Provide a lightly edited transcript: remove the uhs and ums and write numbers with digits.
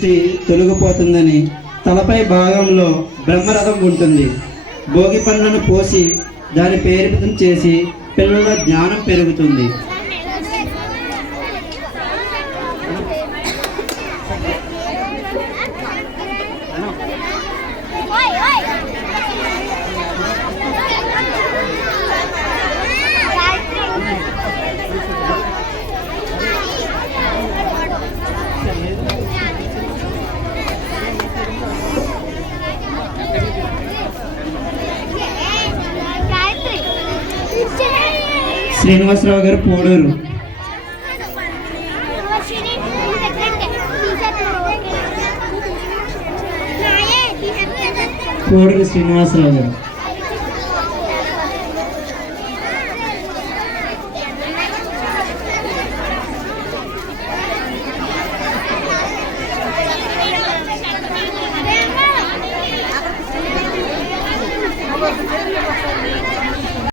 దృష్టి తొలగిపోతుందని తలపై భాగంలో బ్రహ్మరథం ఉంటుంది. భోగి పండ్లను పోసి దాని పేరితం చేసి పిల్లల జ్ఞానం పెరుగుతుంది. శ్రీనివాసరావు గారు పోడూరు. పోడూరు శ్రీనివాసరావు గారు.